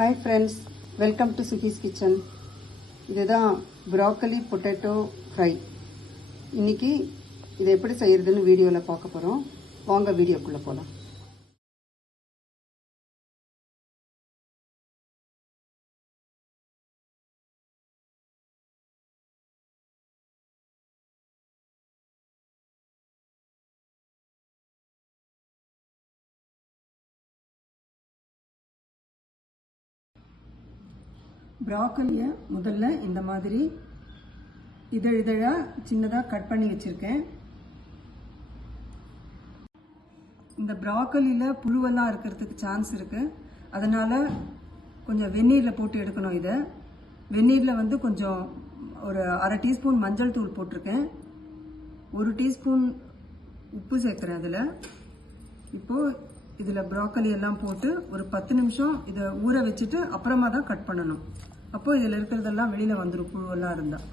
Hi friends welcome to Suki's kitchen இதுதான் broccoli potato fry இன்னைக்கு இதை எப்படி செய்யறதுன்னு வீடியோவில் பார்க்க போகிறோம் வாங்க வீடியோக்குள்ளே போகலாம் ப்ராக்கலியை முதல்ல இந்த மாதிரி இதழ் இதழாக சின்னதாக கட் பண்ணி வச்சுருக்கேன். இந்த ப்ராக்கலியில் புழுவெல்லாம் இருக்கிறதுக்கு சான்ஸ் இருக்குது அதனால் கொஞ்சம் வெந்நீரில் போட்டு எடுக்கணும் இதை. வெந்நீரில் வந்து கொஞ்சம் ஒரு அரை டீஸ்பூன் மஞ்சள் தூள் போட்டிருக்கேன். ஒரு டீஸ்பூன் உப்பு சேர்க்குறேன் அதில். இப்போது இதில் ப்ராக்கலி எல்லாம் போட்டு ஒரு பத்து நிமிஷம் இதை ஊற வச்சுட்டு அப்புறமா தான் கட் பண்ணணும். அப்போது இதில் இருக்கிறதெல்லாம் வெளியில் வந்துடும் புழுவெல்லாம் இருந்தால்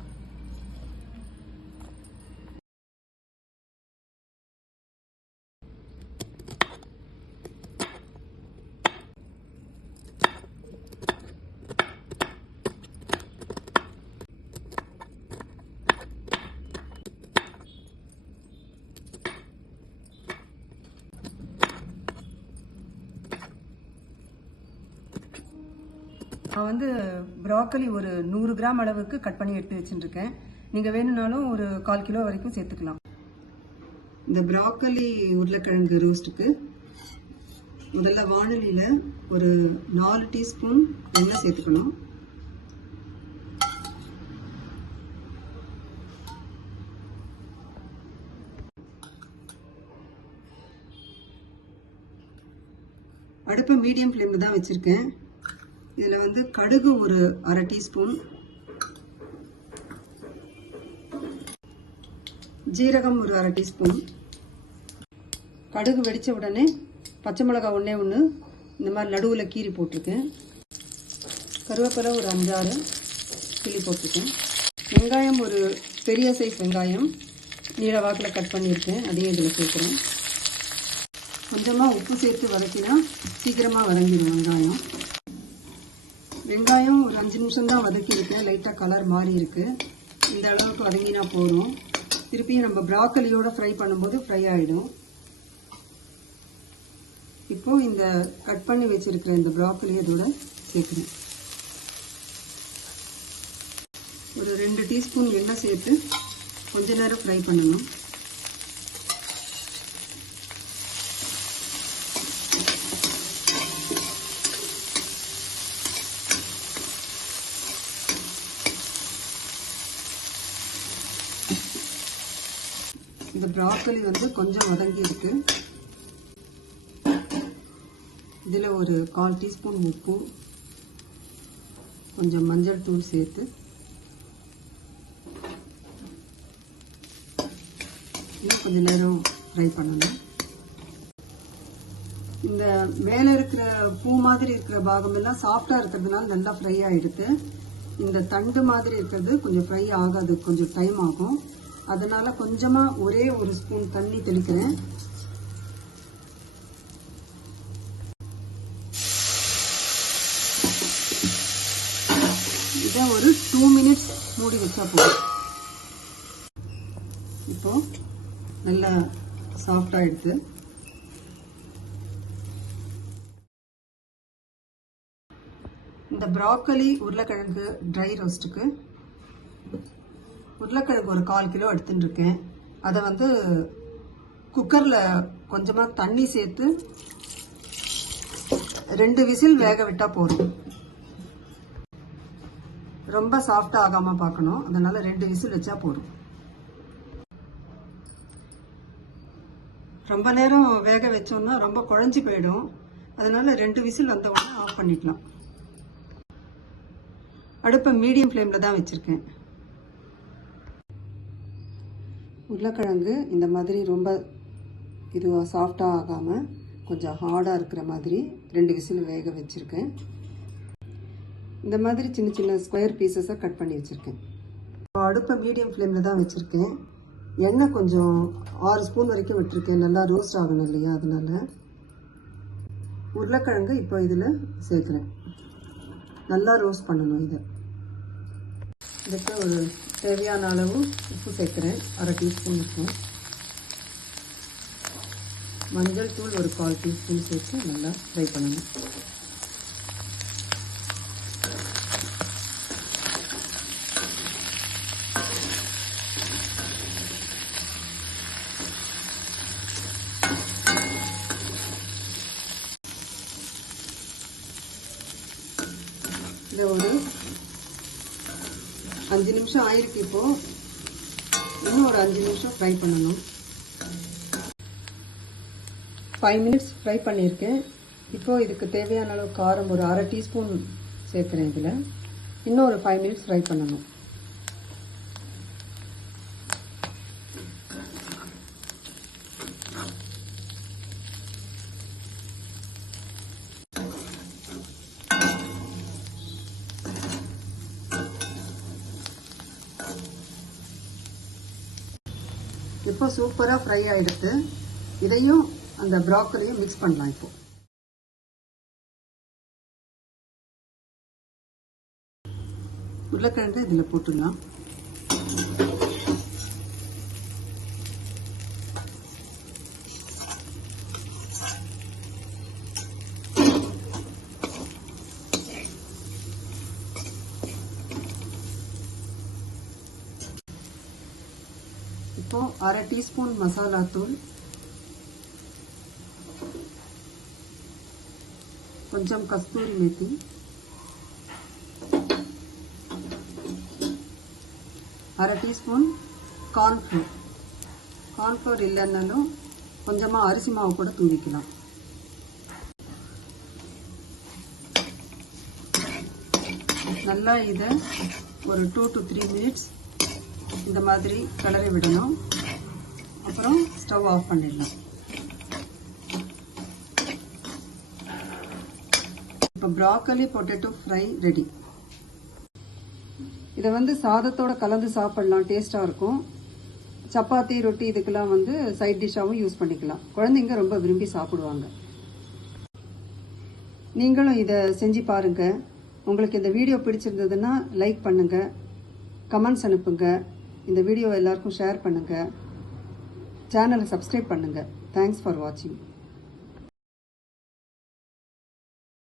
நான் வந்து ப்ராக்கலி ஒரு நூறு கிராம் அளவுக்கு கட் பண்ணி எடுத்து வச்சுருக்கேன். நீங்கள் வேணும்னாலும் ஒரு கால் கிலோ வரைக்கும் சேர்த்துக்கலாம். இந்த ப்ராக்கலி உருளைக்கிழங்கு ரோஸ்ட்டுக்கு முதல்ல வானலியில் ஒரு நாலு டீஸ்பூன் எண்ணெய் சேர்த்துக்கணும். அடுப்பை மீடியம் ஃப்ளேமில் தான் வச்சுருக்கேன். இதில் வந்து கடுகு ஒரு அரை டீஸ்பூன். ஜீரகம் ஒரு அரை டீஸ்பூன். கடுகு வெடித்த உடனே பச்சை மிளகாய் ஒன்றே ஒன்று இந்த மாதிரி நடுவில் கீறி போட்டிருக்கேன். கருவேப்பிலை ஒரு அஞ்சாறு கிள்ளி போட்டிருக்கேன். வெங்காயம் ஒரு பெரிய சைஸ் வெங்காயம் நீள வாக்கில் கட் பண்ணியிருக்கேன் அதையும் இதில் சேர்க்குறேன். கொஞ்சமாக உப்பு சேர்த்து வதக்கினா சீக்கிரமாக வதங்கிடும் வெங்காயம். வெங்காயம் ஒரு அஞ்சு நிமிஷம் தான் வதக்கியிருக்கேன். லைட்டாக கலர் மாறி இருக்கு இந்த அளவுக்கு வதங்கினா போதும். திருப்பியும் நம்ம ப்ராக்கலியோட ஃப்ரை பண்ணும்போது ஃப்ரை ஆகிடும் இப்போ இந்த கட் பண்ணி வச்சிருக்கிற இந்த ப்ராக்கலி அதோட சேர்க்குறேன். ஒரு ரெண்டு டீஸ்பூன் எண்ணெய் சேர்த்து கொஞ்ச நேரம் ஃப்ரை பண்ணணும். இந்த ப்ராக்கலி வந்து கொஞ்சம் வதங்கி இருக்கு. இதில் ஒரு கால் டீஸ்பூன் உப்பு கொஞ்சம் மஞ்சள் தூள் சேர்த்து. இன்னும் கொஞ்சம் நேரம் ஃப்ரை பண்ணணும். இந்த மேலே இருக்கிற பூ மாதிரி இருக்கிற பாகம் எல்லாம் சாஃப்டாக இருக்கிறதுனால நல்லா ஃப்ரை ஆகிடுது இந்த தண்டு மாதிரி இருக்கிறது கொஞ்சம் ஃப்ரை ஆகாது கொஞ்சம் டைம் ஆகும். அதனால் கொஞ்சமாக ஒரே ஒரு ஸ்பூன் தண்ணி தெளிக்கிறேன். இதை ஒரு டூ மினிட்ஸ் மூடி வச்சா போதும். இப்போ நல்லா சாஃப்ட் இந்த ப்ராக்கலி உருளைக்கிழங்கு ட்ரை ரோஸ்ட்டுக்கு உருளைக்கிழங்கு ஒரு கால் கிலோ எடுத்துட்டுருக்கேன். அதை வந்து குக்கரில் கொஞ்சமாக தண்ணி சேர்த்து ரெண்டு விசில் வேக விட்டால் போதும். ரொம்ப சாஃப்டாக ஆகாமல் பார்க்கணும். அதனால் ரெண்டு விசில் வச்சா போதும். ரொம்ப நேரம் வேக வச்சோம்னா ரொம்ப குழஞ்சி போயிடும். அதனால் ரெண்டு விசில் வந்த உடனே ஆஃப் பண்ணிக்கலாம். அடுப்பை மீடியம் ஃப்ளேமில் தான் வச்சுருக்கேன். உருளைக்கிழங்கு இந்த மாதிரி ரொம்ப இதுவாக சாஃப்டாக ஆகாமல் கொஞ்சம் ஹார்டாக இருக்கிற மாதிரி ரெண்டு விசில் வேக வச்சுருக்கேன். இந்த மாதிரி சின்ன சின்ன ஸ்கொயர் பீசஸாக கட் பண்ணி வச்சுருக்கேன். அடுப்பை மீடியம் ஃப்ளேமில் தான் வச்சுருக்கேன். எண்ணெய் கொஞ்சம் ஆறு ஸ்பூன் வரைக்கும் விட்டுருக்கேன். நல்லா ரோஸ்ட் ஆகணும் இல்லையா? அதனால் உருளைக்கிழங்கு இப்போ இதில் சேர்க்குறேன். நல்லா ரோஸ்ட் பண்ணணும் இதை. இதுக்கு ஒரு தேவையான அளவு உப்பு சேர்க்குறேன். அரை டீஸ்பூன் உப்பு. மஞ்சள் தூள் ஒரு கால் டீஸ்பூன் சேர்த்து நல்லா ஃப்ரை பண்ணணும் இதை ஒரு அஞ்சு நிமிஷம் ஆயிருக்கு இப்போ. இன்னும் ஒரு அஞ்சு நிமிஷம் ஃப்ரை பண்ணணும். ஃபைவ் மினிட்ஸ் ஃப்ரை பண்ணியிருக்கேன். இப்போது இதுக்கு தேவையான அளவு காரம் ஒரு அரை டீஸ்பூன் சேர்க்குறேன் இதில். இன்னும் ஒரு ஃபைவ் மினிட்ஸ் ஃப்ரை பண்ணணும். இப்போ சூப்பராக ஃப்ரை ஆகிடுத்து இதையும் அந்த ப்ராக்கரையும் மிக்ஸ் பண்ணலாம் இப்போ. உருளைக்கிழங்கு இதில் போட்டுடலாம். இப்போ அரை டீஸ்பூன் மசாலா தூள் கொஞ்சம் கஸ்தூரி மேத்தி அரை டீஸ்பூன் கார்ன்ஃப்ளோர் கார்ன்ஃப்ளோர் இல்லைன்னாலும் கொஞ்சமாக அரிசி மாவு கூட தூவிக்கலாம் நல்லா இதை ஒரு டூ டு த்ரீ மினிட்ஸ் இந்த மாதிரி கிளறி விடணும். அப்புறம் ஸ்டவ் ஆஃப் பண்ணிடலாம். இப்போ ப்ராக்கலி பொட்டேட்டோ ஃப்ரை ரெடி இதை வந்து சாதத்தோட கலந்து சாப்பிடலாம். டேஸ்டாக இருக்கும். சப்பாத்தி ரொட்டி இதுக்கெல்லாம் வந்து சைட் டிஷ்ஷாகவும் யூஸ் பண்ணிக்கலாம். குழந்தைங்க ரொம்ப விரும்பி சாப்பிடுவாங்க. நீங்களும் இதை செஞ்சு பாருங்க. உங்களுக்கு இந்த வீடியோ பிடிச்சிருந்ததுன்னா லைக் பண்ணுங்கள் கமெண்ட்ஸ் அனுப்புங்கள் இந்த வீடியோ எல்லாருக்கும் ஷேர் பண்ணுங்கள் சேனலை சப்ஸ்கிரைப் பண்ணுங்கள் தேங்க்ஸ் ஃபார் வாட்சிங்